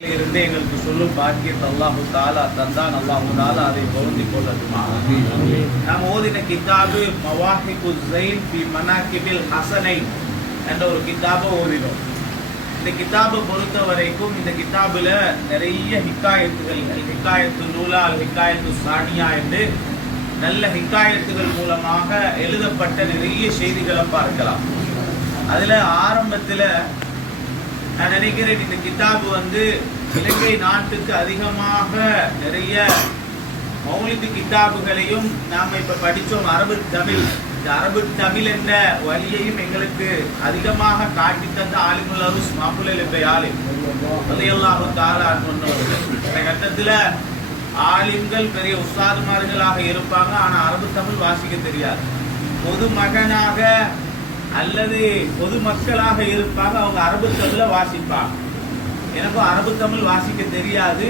இருந்து எங்களுக்கு சொல்லும் பாக்கியத்தை அல்லாஹு தாலா தந்தான். அல்லாஹு தாலா அதை பொருந்திக் கொள்ளட்டுமா. நாம் ஓதின கிதாபு மவாஹிபு ஸைன் ஃபி மனாகிபில் ஹஸனைன் என்ற ஒரு கிதாபை ஓதினோம். இந்த கிதாபை பொறுத்த வரைக்கும் இந்த கிதாபுல நிறைய ஹிக்காயத்துகள், ஹிக்காயத்து நூலா அல் ஹிக்காயத்து சானியா என்று நல்ல ஹிக்காயத்துகள் மூலமாக எழுதப்பட்ட நிறைய செய்திகளை பார்க்கலாம். அதுல ஆரம்பத்துல நான் நினைக்கிறேன் இந்த கிதாபு இலங்கை நாட்டுக்கு அதிகமாக நிறைய மௌலிது கிதாபுகளையும் நாம் இப்ப படித்தோம். அரபு தமிழ், இந்த அரபு தமிழ் என்ற வழியையும் எங்களுக்கு அதிகமாக காட்டி தந்த ஆலிமுல் அருஸ் மாப்புல் என்ற ஆலிம் ரலியல்லாஹு தஆலா அன்ஹுவர்கள். இந்த கட்டத்துல ஆலிம்கள் பெரிய உஸ்தாதுமார்களாக இருப்பாங்க, ஆனா அரபு தமிழ் வாசிக்க தெரியாது. பொது மகனாக அல்லது பொதுமக்களாக இருப்பாங்க, அவங்க அரபு தமிழ வாசிப்பாங்க. எனக்கும் அரபு தமிழ் வாசிக்க தெரியாது.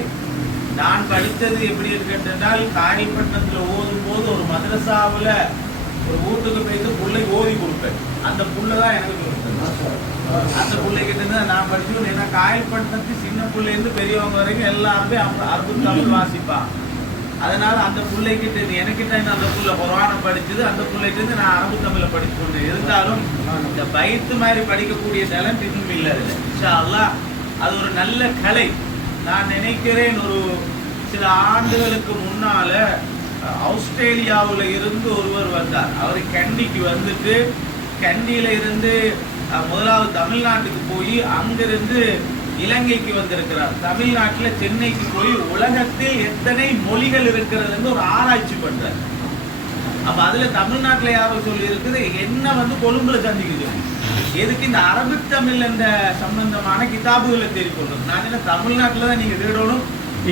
நான் படித்தது எப்படி இருக்குன்றால், காணிப்பட்டினத்தில் ஓதும் போது ஒரு மதரசாவில் ஒரு வீட்டுக்கு போயிட்டு பிள்ளை ஓதி கொடுப்பேன். அந்த புள்ள தான் எனக்கு கொடுத்தது. அந்த பிள்ளைகிட்ட இருந்து நான் படிச்சுக்கணும். ஏன்னா காயல்பட்டினத்து சின்ன பிள்ளைலேருந்து பெரியவங்க வரைக்கும் எல்லாருமே அரபு தமிழ் வாசிப்பாங்க. அதனால அந்த பிள்ளைகிட்ட எனக்கிட்ட அந்த புள்ள குர்ஆனை படிச்சது, அந்த பிள்ளைகிட்ட இருந்து நான் அரபு தமிழை படிச்சு கொண்டு இருந்தாலும் இந்த பைத்து மாதிரி படிக்கக்கூடிய டேலண்ட் இன்னும் இல்லை. இன்ஷா அல்லாஹ் அது ஒரு நல்ல கலை. நான் நினைக்கிறேன் ஒரு சில ஆண்டுகளுக்கு முன்னால ஆஸ்திரேலியாவில் இருந்து ஒருவர் வந்தார். அவர் கண்டிக்கு வந்துட்டு கண்டியில இருந்து முதலாவது தமிழ்நாட்டுக்கு போய் அங்கிருந்து இலங்கைக்கு வந்திருக்கிறார். தமிழ்நாட்டில் சென்னைக்கு போய் உலகத்தில் எத்தனை மொழிகள் இருக்கிறதுன்னு ஒரு ஆராய்ச்சி பண்றார். அப்ப அதுல தமிழ்நாட்டுல யாரோ சொல்லி இருக்குது என்ன கொழும்புல சந்திக்க சொல்லி, எதுக்கு இந்த அரபு தமிழ் என்ற சம்பந்தமான கிதாபுகளை தேடிக்கொள்றது. நான் என்ன தமிழ்நாட்டுல தான் நீங்க தேடணும்,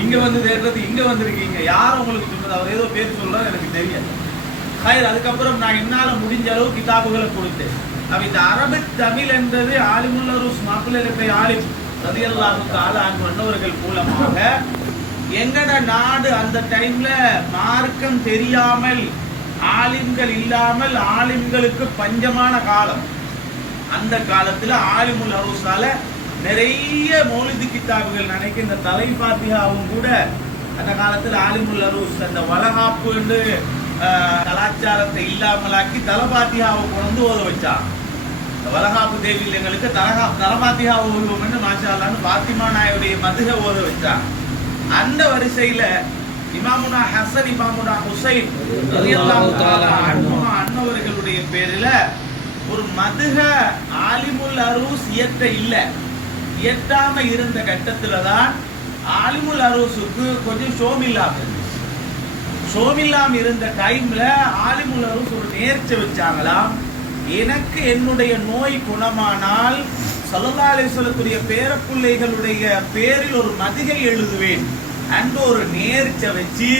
இங்க தேடுறது, இங்க வந்திருக்கீங்க, யார் உங்களுக்கு சொன்னது, அவர் ஏதோ பேர் சொல்றது எனக்கு தெரியாது. அதுக்கப்புறம் நான் என்னால முடிஞ்ச அளவு கிதாபுகளை கொடுத்தேன். அப்ப இந்த அரபு தமிழ் என்றது ஆலிமுல் அருஸ் மாப்புல் ஆலிம் ரலியல்லாஹு தஆலா அன்ஹுவர்கள் மூலமாக எங்கட நாடு அந்த டைம்ல மார்க்கம் தெரியாமல், ஆலிம்கள் இல்லாமல், ஆலிம்களுக்கு பஞ்சமான காலம். அந்த காலத்துல ஆலிமுல் அருஸால நிறைய மௌலிது கிதாபுகள் நினைக்க இந்த தலை ஃபாத்திஹாவும் கூட அந்த காலத்துல ஆலிமுல் அருஸ் அந்த வலகாப்பு என்று கலாச்சாரத்தை இல்லாமலாக்கி தலை ஃபாத்திஹாவை கொண்டு ஓத வச்சாங்க. வலகாப்பு தேவியங்களுக்கு தலபாத்தியா ஓதுவோம் என்று மாஷா அல்லாஹ்னு பாத்திமா நாயுடைய மதுக ஓத வச்சாங்க. அந்த வரிசையில இமாமுனா ஹசன், இமாமுனா ஹுசைன் ரலியல்லாஹு தஆலா அன்ஹுமா அன்னவர்களுடைய பேரில ஒரு மதுக ஆலிமுல் அருஸ் இயற்றாம இருந்த கட்டத்துல தான் ஆலிமுல் அருஸுக்கு கொஞ்சம் ஷோமில்லாம இருந்த டைம்ல ஆலிமுல் அருஸ் ஒரு நேர்ச்சை வச்சாங்களாம். எனக்கு என்னுடைய நோய் குணமானால் ஸல்லல்லாஹு அலைஹி வஸல்லத்துடைய பேரப்பிள்ளைகளுடைய பேரில் ஒரு மதிகை எழுதுவேன் அன்று ஒரு நேர்ச்சை வச்சு,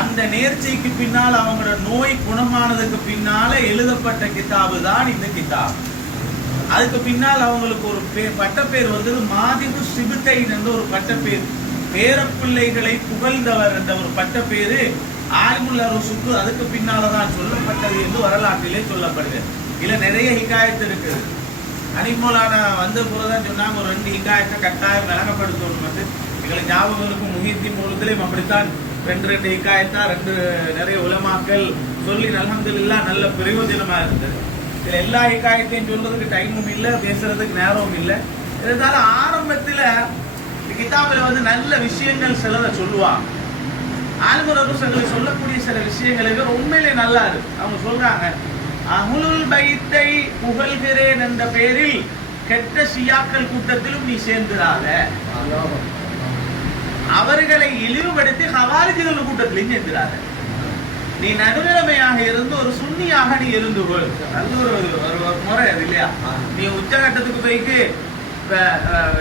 அந்த நேர்ச்சைக்கு பின்னால் அவங்களோட நோய் குணமானதுக்கு பின்னால எழுதப்பட்ட கிதாபு தான் இந்த கிதாப். அதுக்கு பின்னால் அவங்களுக்கு ஒரு பட்டப்பேர் மாதிபு சிபுத்தைன் என்ற ஒரு பட்டப்பேர், பேரப்பிள்ளைகளை புகழ்ந்தவர் என்ற ஒரு பட்டப்பேரு ஆலிமுல் அருஸுக்கு அதுக்கு பின்னால்தான் சொல்லப்பட்டது என்று வரலாற்றிலே சொல்லப்படுகிறது. இதுல நிறைய ஹிகாயத்து இருக்குது. அனிமோலான வந்த போதுதான் சொன்னாங்க ஒரு 2 ஹிகாயத்தை கட்டாயம் விளங்கப்படுத்தணும். எங்களுக்கு ஞாபகம் இருக்கும், முஹித்தீன் மூலத்திலையும் அப்படித்தான் 2 ஹிகாயத்தா 2 நிறைய உலமாக்கள் சொல்லி அல்ஹம்துலில்லாஹ் நல்ல பிரயோஜனமா இருந்தது. இதுல எல்லா ஹிகாயத்தையும் சொல்றதுக்கு டைமும் இல்லை, பேசுறதுக்கு நேரமும் இல்லை. இருந்தாலும் ஆரம்பத்துல கிதாபில நல்ல விஷயங்கள் சிலதை சொல்லுவாங்க. ஆலிமுல் அருஸ் சொல்லக்கூடிய சில விஷயங்களுக்கு உண்மையிலே நல்லா இருக்கு. அவங்க சொல்றாங்க, அஹ்லுல் பைத்தை புகழ்கிறேன் என்ற பெயரில் கெட்ட ஷியாக்கள் கூட்டத்திலும் நீ சேர்ந்துடாத, அவர்களை இழிவுபடுத்தி ஹவாரிஜிகள் கூட்டத்திலும் சேர்ந்துடாத, நீ நடுநிலைமையாக இருந்து ஒரு சுன்னியாக நீ இருந்து கொள். அது ஒரு முறை அது இல்லையா? நீ உச்சகட்டத்துக்கு போய்க்கு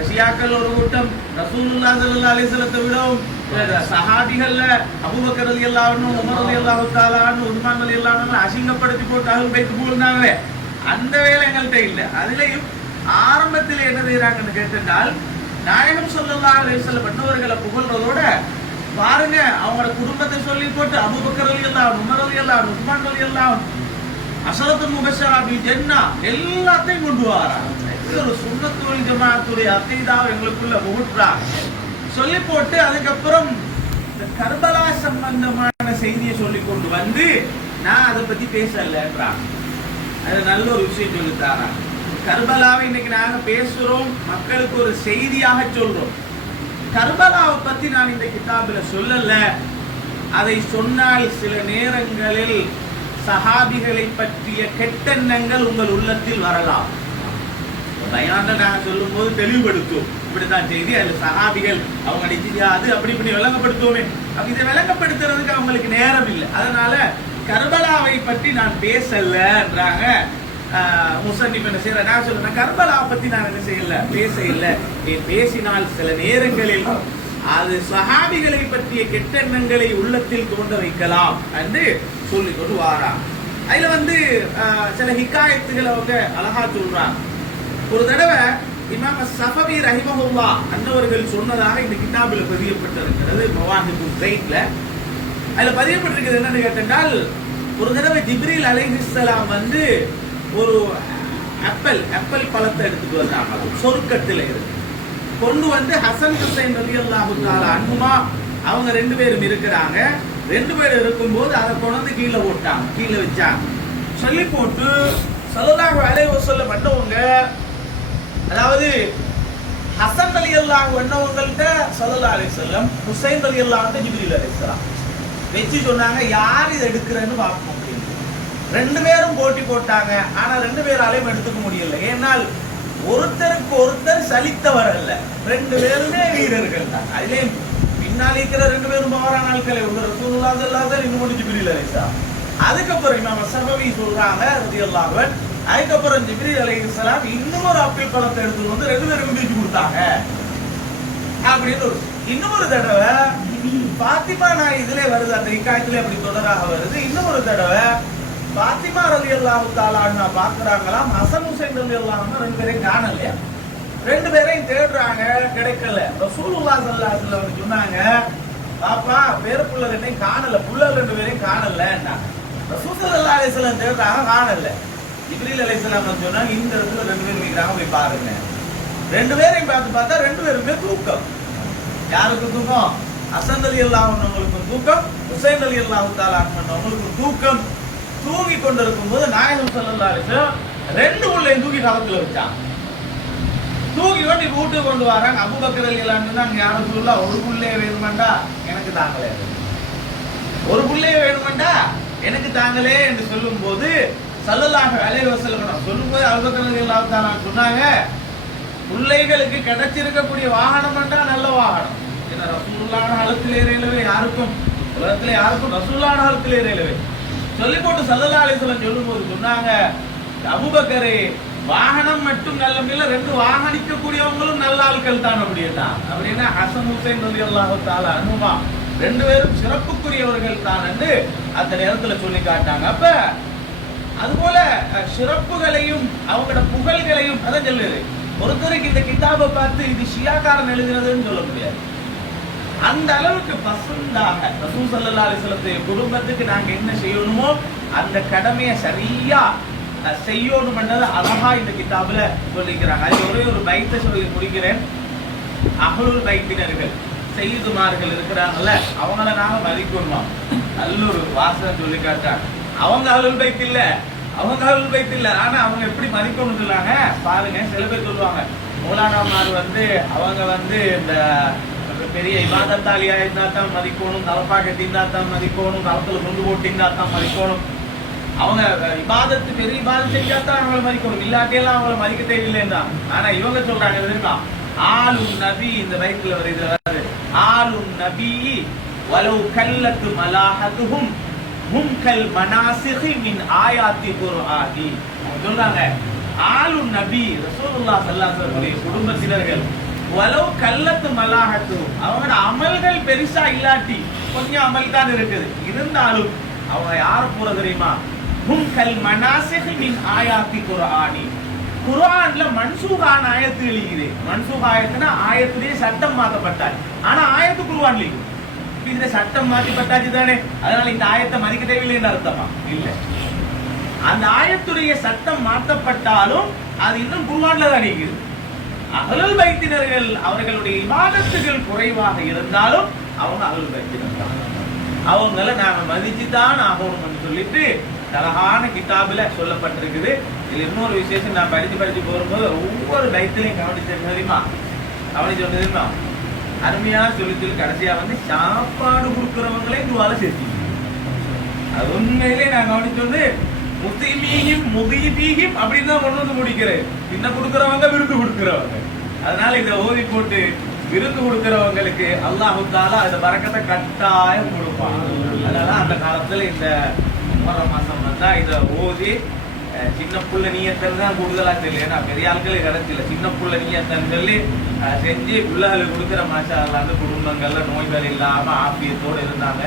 ஷியாக்கள் ஒரு கூட்டம் ரசூலுல்லாஹி ஸல்லல்லாஹு அலைஹி வஸல்லத்தை விடவும் சஹாபிகள்ல அபூபக்கர் ரலியல்லாஹு அன்ஹு, உமர் ரலியல்லாஹு தஆலா அன்ஹு, உஸ்மான் ரலியல்லாஹு அன்ஹு அசிங்கப்படுத்தி போட்டு அஹ்லுல் பைத் புகழ்ந்தாங்களே, அந்த வேலை எங்கள்கிட்ட இல்லை. அதுலயும் ஆரம்பத்தில் என்ன செய்யறாங்கன்னு கேட்டால், நாயகம் ஸல்லல்லாஹு அலைஹி வஸல்லம் மற்றவர்களை புகழ்றதோட பாருங்க அவங்களோட குடும்பத்தை சொல்லி போட்டு அபூபக்கர் ரலியல்லாஹு அன்ஹு, உமர் ரலியல்லாஹு அன்ஹு, உஸ்மான் ரலியல்லாஹு அன்ஹு, அஷரத்துல் முபஷ்ஷரா பில் ஜன்னா எல்லாத்தையும் கொண்டு வராங்க. ஒரு சுன்னத்துல் ஜமாஅத்துடைய அகீதாவை எங்களுக்குள்ள புகுத்துறாங்க. சொல்லி போட்டு அதுக்கப்புறம் இந்த கர்பலா சம்பந்தமான செய்தியை சொல்லி கொண்டு வந்து நான் அதை பத்தி பேசலன்றான். அது நல்ல ஒரு விஷயம் சொல்லித்தாரா. கர்பலாவை இன்னைக்கு நாங்க பேசுறோம், மக்களுக்கு ஒரு செய்தியாக சொல்றோம். கர்பலாவை பத்தி நான் இந்த கிதாபில சொல்லல. அதை சொன்னால் சில நேரங்களில் சஹாபிகளை பற்றிய கெட்டெண்ணங்கள் உங்கள் உள்ளத்தில் வரலாம். பயான்ல நாங்க சொல்லும் போது தெளிவுபடுத்தும், இப்படித்தான் செய்தி, அதுல சஹாபிகள் அவங்க நிச்சயாது அப்படி இப்படி விளங்கப்படுத்துவோமே. அப்ப இதை விளங்கப்படுத்துறதுக்கு அவங்களுக்கு நேரம் இல்லை. அதனால கர்பலாவை பற்றி நான் பேசலன்றாங்க. முசன்னிப் என்ன செய்யற, நான் சொல்றேன் கர்பலாவை பத்தி நான் என்ன செய்யல, பேச இல்லை. பேசினால் சில நேரங்களில் அது சஹாபிகளை பற்றிய கெட்டெண்ணங்களை உள்ளத்தில் தோன்ற வைக்கலாம் என்று சொல்லிக் கொண்டு வாரான். அதுல வந்து சில ஹிகாயத்துகளை அவங்க அழகா சொல்றாங்க. ஒரு தடவை இமாம் ஸஃபவி ரஹிமஹுல்லாஹ் அன்னவர்கள் சொன்னதாக இந்த கிதாபில் பதியப்பட்டிருக்கிறது. மவாஹிபுல் ஸைத்ல அதுல பதியப்பட்டிருக்கிறது என்னன்னு கேட்டால், ஒரு தடவை ஜிப்ரீல் அலைஹிஸ்ஸலாம் வந்து ஒரு ஆப்பிள் பழத்தை எடுத்துட்டு வந்தாங்க. சொர்க்கத்தில் இருந்து கொண்டு வந்து ஹசன் ஹுசைன் ரலியல்லாஹு தஆலா அன்ஹுமா அவங்க 2 பேரும் இருக்கிறாங்க. 2 பேரும் இருக்கும்போது அதை கொண்டு வந்து கீழே போட்டாங்க, கீழே வச்சாங்க. சொல்லி போட்டு ஸல்லல்லாஹு அலைஹி வஸல்லம் பண்ணவங்க, அதாவது ஹசன் ரலியல்லாஹு அன்ஹுங்கள்ட்ட ஸல்லல்லாஹு அலைஹி வஸல்லம், ஹுசைன் ரலியல்லாஹு ஜிப்ரீல் அலைஹிஸ்ஸலாம் வெச்சு சொன்னாங்க, யார் இதை எடுக்கிறேன்னு பார்க்கணும் அப்படின்னு. 2 பேரும் போட்டி போட்டாங்க. ஆனா 2 பேராலையும் எடுத்துக்க முடியல. ஏன்னால் ஒருத்தருக்கு ஒருத்தர் சலித்தவர் அல்ல, 2 பேருமே வீரர்கள் தான். அதுலயும் பின்னால் இருக்கிற 2 பேரும் பவரான ஆட்களை, ஒரு ரசூலுல்லாஹி ஸல்லல்லாஹு அலைஹி வஸல்லம், இன்னும் ஜிப்ரீல் அலைஹிஸ்ஸலாம். அதுக்கப்புறம் இமாம் ஸஃபவி சொல்றாங்க ரலியல்லாஹு அன்ஹு, அதுக்கப்புறம் ஜிப்ரீல் அலைஹிஸ்ஸலாம் இன்னும் ஒரு ஆப்பிள் பழத்தை எடுத்து வந்து 2 பேரும் பிரிச்சு கொடுத்தாங்க அப்படின்னு. இன்னொரு தடவை பாத்திமா, நான் இதுல வருது, அந்த இக்காயத்துல அப்படி தொடராக வருது. இன்னொரு தடவை பாத்திமா ரலியல்லாஹு தஆலா அன்ஹா பாக்குறாங்களாம், ஹசன் ஹுசைன் ரலியல்லாஹு அன்ஹு 2 பேரையும் காணலையா. 2 பேரையும் தேடுறாங்க, கிடைக்கல. ரசூலுல்லாஹி ஸல்லல்லாஹு அலைஹி வஸல்லம் சொன்னாங்க, பாப்பா பேர புள்ள 2 காணல, புள்ள 2 பேரையும் காணலன்னா. ரசூல் ஸல்லல்லாஹு அலைஹி வஸல்லம் தேடுறாங்க, காணல. ஜிப்ரீல் அலைஹிஸ்ஸலாம் சொன்னாங்க, இந்த இடத்துல 2 பேர் நிக்கிறாங்க, போய் பாருங்க. 2 பேரையும் பார்த்தா 2 பேருமே தூக்கம். யாருக்கு தூக்கம்? ஹசன் ரலியல்லாஹு அன்ஹுவுக்கு தூக்கம், ஹுசைன் ரலியல்லாஹு தஆலா அன்ஹுவுக்கு தூக்கம். தூங்கி கொண்டிருக்கும் போது நாயகம் ஸல்லல்லாஹு அலைஹி வஸல்லம் 2 புள்ளையும் தூக்கி கலத்துல வச்சாங்க. தூக்கி கொண்டு வீட்டுக்கு கொண்டு வராங்க. அபூபக்கர் ரலியல்லாஹு அன்ஹு அங்க யாரும் சொல்லல, ஒரு புள்ளைய வேணுமாண்டா எனக்கு தாங்களே, ஒரு புள்ளைய வேணுமாண்டா எனக்கு தாங்களே என்று சொல்லும் போது ஸல்லல்லாஹு அலைஹி வஸல்லம் சொல்லும் போது அபூபக்கர் ரலியல்லாஹு தஆலா சொன்னாங்க, பிள்ளைகளுக்கு கிடைச்சிருக்கக்கூடிய வாகனம் என்றா நல்ல வாகனம். ஏன்னா ரசூலுல்லாஹ் காலத்தில் ஏறலவே யாருக்கும், உலகத்துல யாருக்கும் ரசூலுல்லாஹ் காலத்தில் ஏறலவே சொல்லி போட்டு ஸல்லல்லாஹு அலைஹி வஸல்லம் சொல்லும் போது சொன்னாங்க, அபூபக்கரே வாகனம் மட்டும் நல்ல இல்ல, 2 வாகனிக்க கூடியவங்களும் நல்ல ஆட்கள் தான் அப்படின்னா. அப்படின்னா ஹசன் ஹுசைன் ரலியல்லாஹு தஆலா அன்ஹுமா 2 பேரும் சிறப்புக்குரியவர்கள் தான் என்று அந்த நேரத்துல சொல்லி காட்டாங்க. அப்ப அதுபோல சிறப்புகளையும் அவங்களோட புகழ்களையும் அதான் சொல்லுது. ஒருத்தருக்கு இந்த கிதாபை பார்த்து இது ஷியாக்காரன் எழுதுறதுன்னு சொல்ல முடியாது. அந்த அளவுக்கு பசந்தாக ரசூல் ஸல்லல்லாஹு அலைஹி வஸல்லம் குடும்பத்துக்கு நாங்க என்ன செய்யணுமோ அந்த கடமையை சரியா செய்யணும் பண்ணது அழகா இந்த கிதாபுல சொல்லிக்கிறாங்க. அது ஒரே ஒரு பைத்தை சொல்லி முடிக்கிறேன். அஹ்லுல் பைத்தினர்கள், செய்யுதுமார்கள் இருக்கிறாங்கல்ல, அவங்கள நாங்க மதிக்கணுமா, நல்ல ஒரு வாசனை சொல்லி காட்டாங்க. அவங்க அஹ்லுல் பைத் இல்ல, அவங்க அஹ்லுல் பைத் இல்ல, ஆனா அவங்க எப்படி மதிக்கணும்னு சொல்லாங்க பாருங்க. சில பேர் சொல்லுவாங்க, மௌலானாமார் வந்து அவங்க வந்து இந்த பெரிய இபாதத்தாலியா இருந்தா தான் மதிக்கணும், தலப்பா கட்டியிருந்தா தான் மதிக்கணும், தளத்துல கொண்டு போட்டிருந்தா தான் மதிக்கணும், அவங்க இபாதத்து பெரிய இபாதத் செஞ்சா தான் அவங்கள மதிக்கணும், இல்லாட்டியெல்லாம் அவங்கள மதிக்க தேவையில்லைன்னா. ஆனா இவங்க சொல்றாங்க தெரியுமா, ஆளும் நபி, இந்த பைத்துல வருது, ஆளும் நபி வலவு கல்லத்து மலாஹத்துஹும் முன்கல் மனாசிஹி மின் ஆயாத்தி குர்ஆனி. சொல்றாங்க ஆளும் நபி ரசூலுல்லாஹ் ஸல்லல்லாஹு அலைஹி வஸல்லம் குடும்பத்தினர்கள் வலவு கல்லத்து மலாஹத்து, அவங்களோட அமல்கள் பெருசா இல்லாட்டி கொஞ்சம் அமல் தான் இருக்குது, இருந்தாலும் அவங்க யார போற தெரியுமா, முன்கல் மனாசிஹி மின் ஆயாத்தி குர்ஆனி. குர்ஆன்ல மன்சூகான ஆயத்து எழுதிಇದೆ. மன்சூக் ஆயத்துனா ஆயத்துடைய சட்டம் மாற்றப்பட்டாச்சு, ஆனா ஆயத்து குர்ஆன்ல இருக்கு. இதுல சட்டம் மாற்றப்பட்டாச்சு தானே, அதனால இந்த ஆயத்தை மதிக்க தேவையில்லைன்னு அர்த்தமா இல்ல. அந்த ஆயத்துடைய சட்டம் மாற்றப்பட்டாலும் அது இன்னும் குர்ஆன்ல தான் இருக்குது. அஹ்லுல் பைத்தினர்கள் அவர்களுடைய இபாதத்துகள் குறைவாக இருந்தாலும் அவங்க அஹ்லுல் பைத்தினர், அவங்கள நாம மதிச்சுதான் ஆகணும்னு சொல்லிட்டு அழகான கிதாபில சொல்லப்பட்டிருக்குது. இதுல இன்னொரு விசேஷம் நான் படிச்சு போகும்போது ஒவ்வொரு பைத்திலையும் கவனிச்சது தெரியுமா, அருமையா சொல்லி கடைசியா வந்து சாப்பாடு கொடுக்கிறவங்களே துவால சேர்த்து. அது உண்மையிலே நான் கவனிச்சு முஸ்லிமீகிம் முகீபீகிம் அப்படின்னு தான் கொண்டு வந்து முடிக்கிறேன். பின்ன கொடுக்கிறவங்க விருந்து கொடுக்கிறவங்க. அதனால இதை ஓதி போட்டு விருந்து கொடுக்கிறவங்களுக்கு அல்லாஹ் தஆலா இந்த பரக்கத்தை கட்டாயம் கொடுப்பான். அதனால அந்த காலத்துல இந்த முஹர்ரம் மாசம் வந்தா இதை ஓதி சின்ன புள்ள நீயத்தன் தான் கூடுதலா தெரியல, ஏன்னா பெரிய ஆட்களே கிடைச்சில்ல, சின்ன புள்ள நீயத்தன் சொல்லி செஞ்சு பிள்ளைகளுக்கு கொடுக்குற மாஷா அல்லாஹ் அந்த குடும்பங்கள்ல நோய்கள் இல்லாம ஆபியத்தோடு இருந்தாங்க.